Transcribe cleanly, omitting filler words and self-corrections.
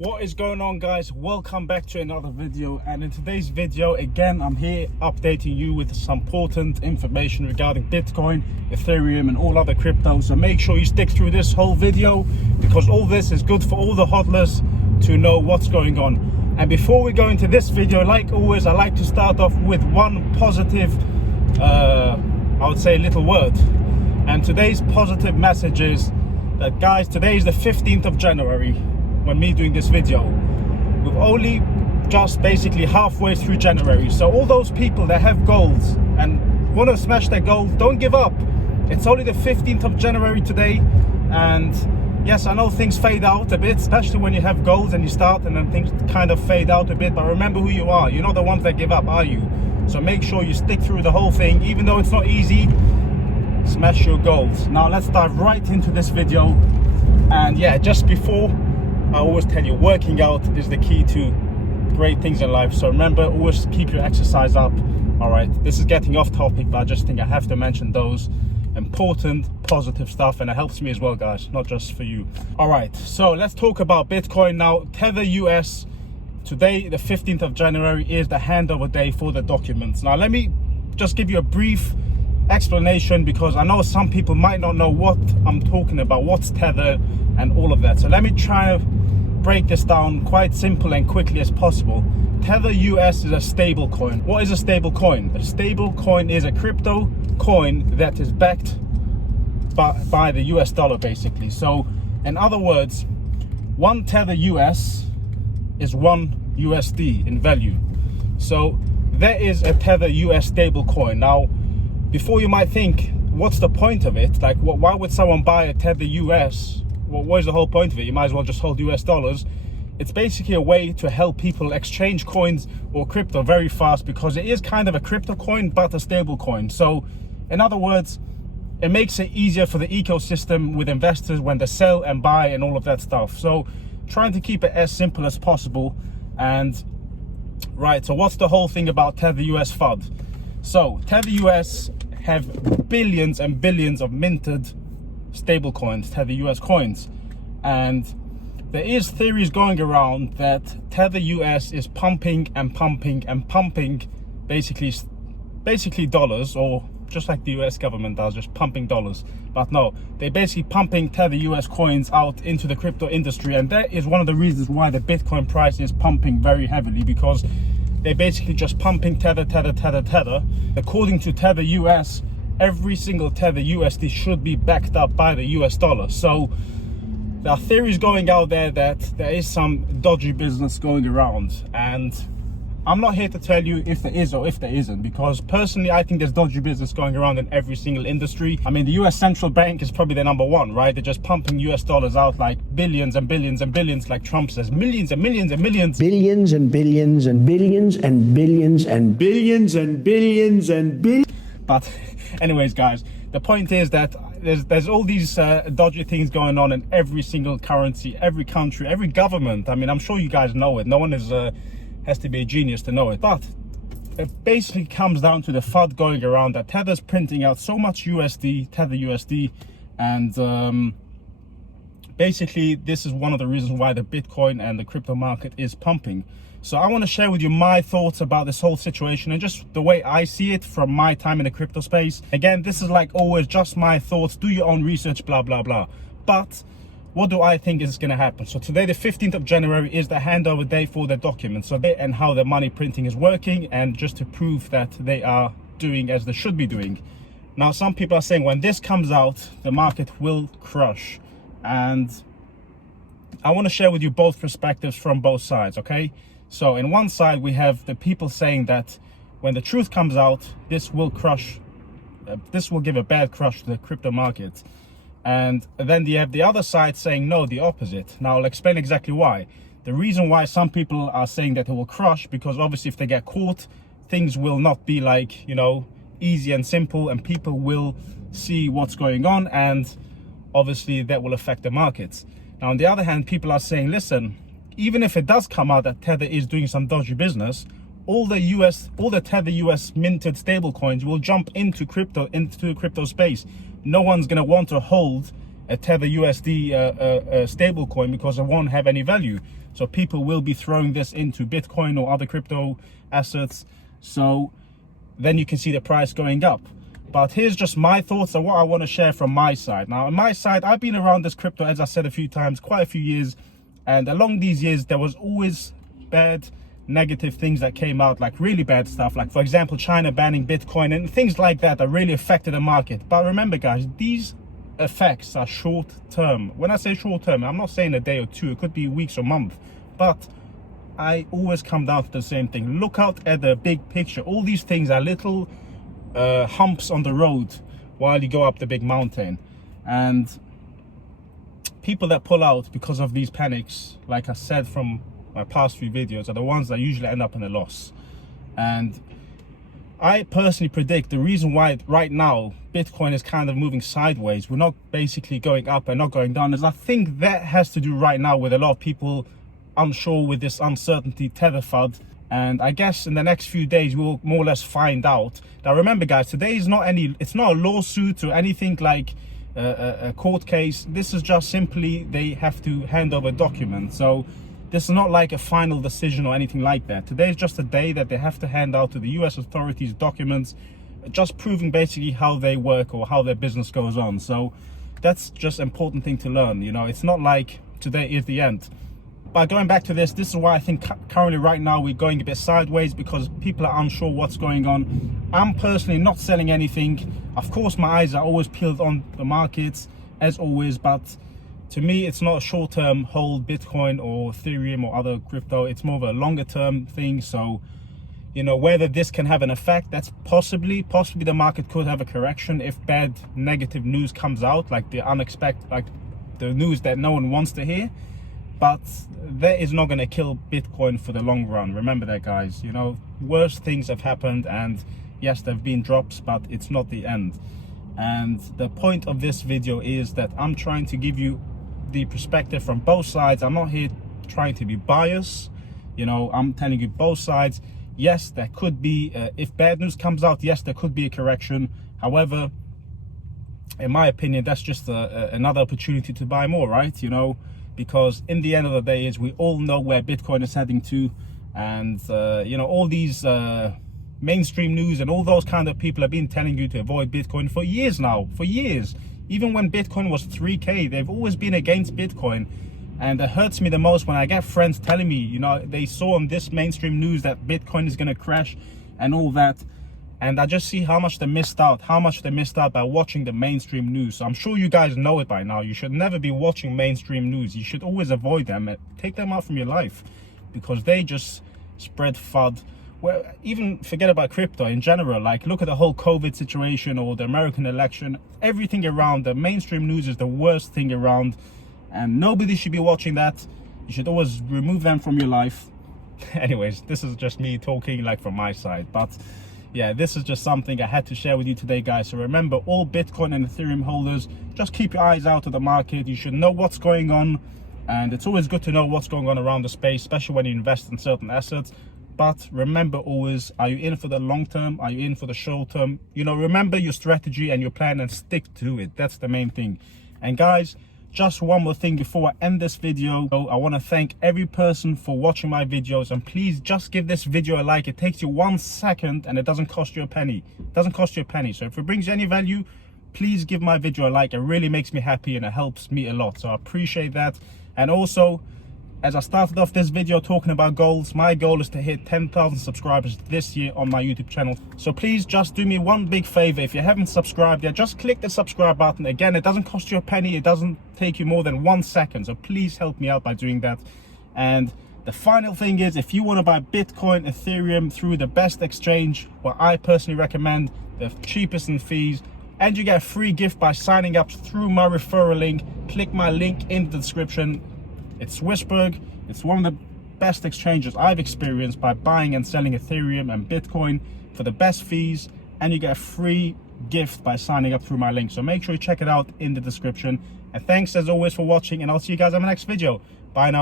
What is going on, guys? Welcome back to another video, and in today's video again I'm here updating you with some important information regarding Bitcoin, Ethereum and all other cryptos. So make sure you stick through this whole video because all this is good for all the hodlers to know what's going on. And before we go into this video, like always, I like to start off with one positive I would say little word. And today's positive message is that, guys, today is the 15th of January when me doing this video. We've only just basically halfway through January. So all those people that have goals and want to smash their goals, don't give up. It's only the 15th of January today, and yes, I know things fade out a bit, especially when you have goals and you start and then things kind of fade out a bit, but remember who you are. You're not the ones that give up, are you? So make sure you stick through the whole thing, even though it's not easy. Smash your goals. Now let's dive right into this video. And yeah, just before, I always tell you, working out is the key to great things in life. So remember, always keep your exercise up. All right, this is getting off topic, but I just think I have to mention those important positive stuff, and it helps me as well, guys, not just for you. All right, so let's talk about Bitcoin now. Tether US, today the 15th of January is the handover day for the documents. Now let me just give you a brief explanation, because I know some people might not know what I'm talking about, what's Tether and all of that. So let me try to break this down quite simple and quickly as possible. Tether US is a stable coin. What is a stable coin? A stable coin is a crypto coin that is backed by the US dollar, basically. So in other words, one Tether US is one USD in value. So there is a Tether US stable coin. Now, before you might think, what's the point of it? Like, why would someone buy a Tether US? Well, what is the whole point of it? You might as well just hold US dollars. It's basically a way to help people exchange coins or crypto very fast, because it is kind of a crypto coin, but a stable coin. So in other words, it makes it easier for the ecosystem with investors when they sell and buy and all of that stuff. So trying to keep it as simple as possible. And right, so what's the whole thing about Tether US FUD? So Tether US have billions and billions of minted stable coins, Tether US coins, and there is theories going around that Tether US is pumping and pumping and pumping basically dollars, or just like the US government does, just pumping dollars. But no, they're basically pumping Tether US coins out into the crypto industry, and that is one of the reasons why the Bitcoin price is pumping very heavily, because they're basically just pumping Tether. According to Tether US, every single Tether USD should be backed up by the US dollar. So there are theories going out there that there is some dodgy business going around, and I'm not here to tell you if there is or if there isn't, because personally I think there's dodgy business going around in every single industry. I mean, the US central bank is probably the number one, right? They're just pumping US dollars out like billions and billions and billions, like Trump says, millions and millions and millions. Billions and billions and billions and billions and billions and billions and billions. But anyways, guys, the point is that there's all these dodgy things going on in every single currency, every country, every government. I mean, I'm sure you guys know it. No one is has to be a genius to know it. But it basically comes down to the FUD going around that Tether's printing out so much USD, Tether USD, and basically this is one of the reasons why the Bitcoin and the crypto market is pumping. So I want to share with you my thoughts about this whole situation and just the way I see it from my time in the crypto space. Again, this is like always just my thoughts. Do your own research, blah, blah, blah. But what do I think is going to happen? So today, the 15th of January, is the handover day for the documents. So they, and how the money printing is working, and just to prove that they are doing as they should be doing. Now, some people are saying when this comes out, the market will crush. And I want to share with you both perspectives from both sides, okay? So in one side, we have the people saying that when the truth comes out, this will crush, this will give a bad crush to the crypto market. And then you have the other side saying no, the opposite. Now I'll explain exactly why. The reason why some people are saying that it will crush, because obviously if they get caught, things will not be like, you know, easy and simple, and people will see what's going on, and obviously that will affect the markets. Now on the other hand, people are saying, listen, even if it does come out that Tether is doing some dodgy business, all the Tether US minted stable coins will jump into crypto space. No one's going to want to hold a Tether USD stable coin because it won't have any value. So people will be throwing this into Bitcoin or other crypto assets. So then you can see the price going up. But here's just my thoughts and what I want to share from my side. Now, on my side, I've been around this crypto, as I said a few times, quite a few years. And along these years, there was always bad, negative things that came out, like really bad stuff. Like, for example, China banning Bitcoin and things like that that really affected the market. But remember, guys, these effects are short term. When I say short term, I'm not saying a day or two. It could be weeks or months. But I always come down to the same thing. Look out at the big picture. All these things are little humps on the road while you go up the big mountain. And people that pull out because of these panics, like I said from my past few videos, are the ones that usually end up in a loss. And I personally predict the reason why right now Bitcoin is kind of moving sideways, we're not basically going up and not going down, is I think that has to do right now with a lot of people unsure with this uncertainty, Tether FUD. And I guess in the next few days we'll more or less find out. Now remember, guys, today is not it's not a lawsuit or anything like a court case. This is just simply they have to hand over documents. So this is not like a final decision or anything like that. Today is just a day that they have to hand out to the US authorities documents, just proving basically how they work or how their business goes on. So that's just an important thing to learn. You know, it's not like today is the end. But going back to this is why I think currently right now we're going a bit sideways, because people are unsure what's going on. I'm personally not selling anything. Of course, my eyes are always peeled on the markets as always, but to me, it's not a short-term hold Bitcoin or Ethereum or other crypto. It's more of a longer-term thing. So, you know, whether this can have an effect, that's possibly the market could have a correction if bad negative news comes out, like the unexpected, like the news that no one wants to hear. But that is not going to kill Bitcoin for the long run. Remember that, guys. You know, worse things have happened, and yes, there have been drops, but it's not the end. And the point of this video is that I'm trying to give you the perspective from both sides. I'm not here trying to be biased. You know, I'm telling you both sides. Yes, there could be, if bad news comes out, yes, there could be a correction. However, in my opinion, that's just another opportunity to buy more, right? You know, because in the end of the day is we all know where Bitcoin is heading to. And, you know, all these mainstream news and all those kind of people have been telling you to avoid Bitcoin for years now, for years. Even when Bitcoin was 3K, they've always been against Bitcoin. And it hurts me the most when I get friends telling me, you know, they saw on this mainstream news that Bitcoin is going to crash and all that. And I just see how much they missed out, by watching the mainstream news. So I'm sure you guys know it by now. You should never be watching mainstream news. You should always avoid them. Take them out from your life, because they just spread FUD. Well, even forget about crypto in general. Like, look at the whole COVID situation or the American election. Everything around the mainstream news is the worst thing around, and nobody should be watching that. You should always remove them from your life. Anyways, this is just me talking like from my side, but yeah, this is just something I had to share with you today, guys. So remember, all Bitcoin and Ethereum holders, just keep your eyes out of the market. You should know what's going on, and it's always good to know what's going on around the space, especially when you invest in certain assets. But remember always, are you in for the long term? Are you in for the short term? You know, remember your strategy and your plan and stick to it. That's the main thing. And guys, just one more thing before I end this video. I want to thank every person for watching my videos, and please just give this video a like. It takes you 1 second and it doesn't cost you a penny. It doesn't cost you a penny. So if it brings you any value, please give my video a like. It really makes me happy and it helps me a lot. So I appreciate that. And also, as I started off this video talking about goals, my goal is to hit 10,000 subscribers this year on my YouTube channel. So please just do me one big favor. If you haven't subscribed yet, just click the subscribe button. Again, it doesn't cost you a penny. It doesn't take you more than 1 second. So please help me out by doing that. And the final thing is, if you want to buy Bitcoin, Ethereum through the best exchange, what I personally recommend, the cheapest in fees, and you get a free gift by signing up through my referral link, click my link in the description. It's Swissberg. It's one of the best exchanges I've experienced by buying and selling Ethereum and Bitcoin for the best fees, and you get a free gift by signing up through my link. So make sure you check it out in the description. And thanks as always for watching, and I'll see you guys on my next video. Bye now.